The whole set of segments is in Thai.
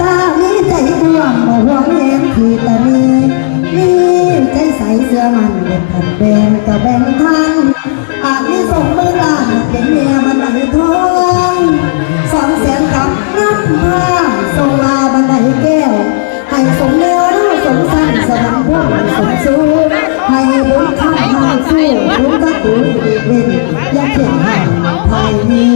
ตามีใจกว้างบ่ห่วงเห็นที่ตะมีมีใจใสเสื้อมันเด็ดขันแบงก็แบ่งทันอาจมีส่งมือลานเป็นเมียมันไหนทองสองแสนกับน้ำผ้าส่งมาบันไดแก้วให้สมเนื้อรู้สมสั้นสนามพวกสมสู้ให้บุญข้าวหางสู้บุญกระตุ้นเล่นยากษ์เขียนไทยนี้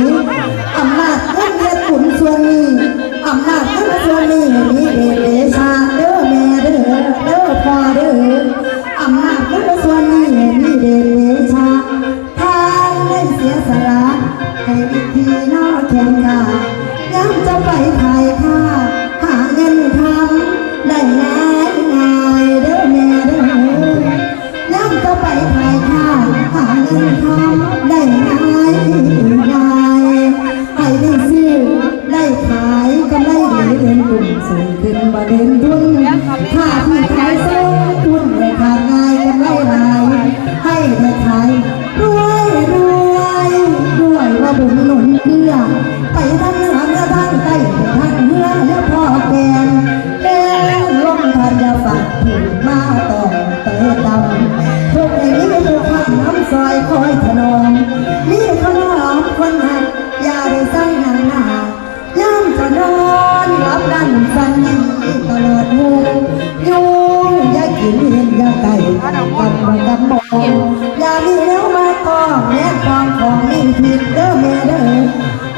มาต่อเตะดำทุกอย่างนี้ทุกขันน้ำซอยคอยถนอมนี่ขนมคนหักอย่าได้ใส่หนังหนาย่ำจะนอนรับดันฟันดีตลอดหูยุงอย่ากินเห็นอย่าไก่กับมากับหมออย่ามีแล้วมาต่อแม่กองของนี่ผิดเด้อแม่เด้อ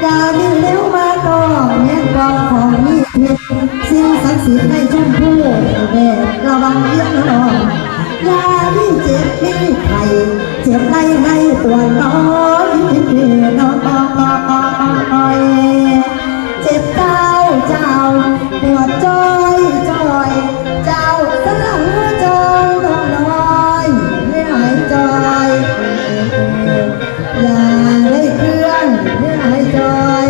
อย่ามีเลี้ยวมาต่อแม่กองของมีผิดสิ่งศักดิ์สิทธิ์ให้ชมพู่แม่ ระวังเลี้ยงนอนยามีเจ็บมีไข้เจ็บในในตัวดน้อยที่พี่น้องปอปอปอปอยเจ็บเจ้าเจ้าปวดจอยจอยเจ้าสลังจอยน้อยไม่หายจอยอย่าได้เครื่องไม่หายจอย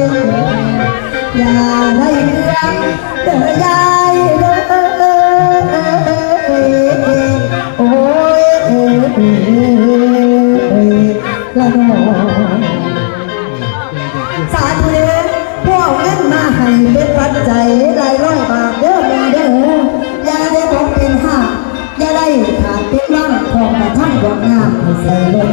อย่าได้เครื่องเด้อยายเสาธุเด้อพวกเงินมาให้เป็นปัจจัยรายร้อยบาทเด้อแม่เด้ออย่าได้บอกเป็นห้าอย่าได้ขาดเป็นร่างของกระทั่งดอกงามให้ใส่ลง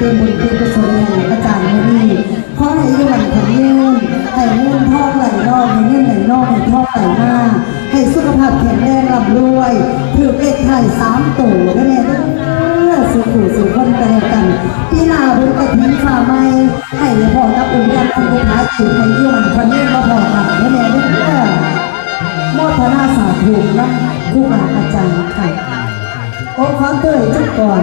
ในการเดบุญเต็มกุศลแห่งอาจารย์มณีขอให้ยวันแข็งยืนให้เงินทองไหลนองให้เงินไหลนองให้องไหลมาให้สุขภาพแข็งแรงร่ำรวยถือเลขไทยสามตัวนั่นเองเด้อสุขุสุขคนกันแล้วกันพี่นาบุญกระถิ่นฝ่าไม้ให้พ่อกับองค์ยันองค์ท้าจิตให้ยวันคนนี้มาพอกันนั่นเองเด้อโมทนาสาธุนะผู้บาอาจารย์ค่ะโอ้ความเตยจุดก่อน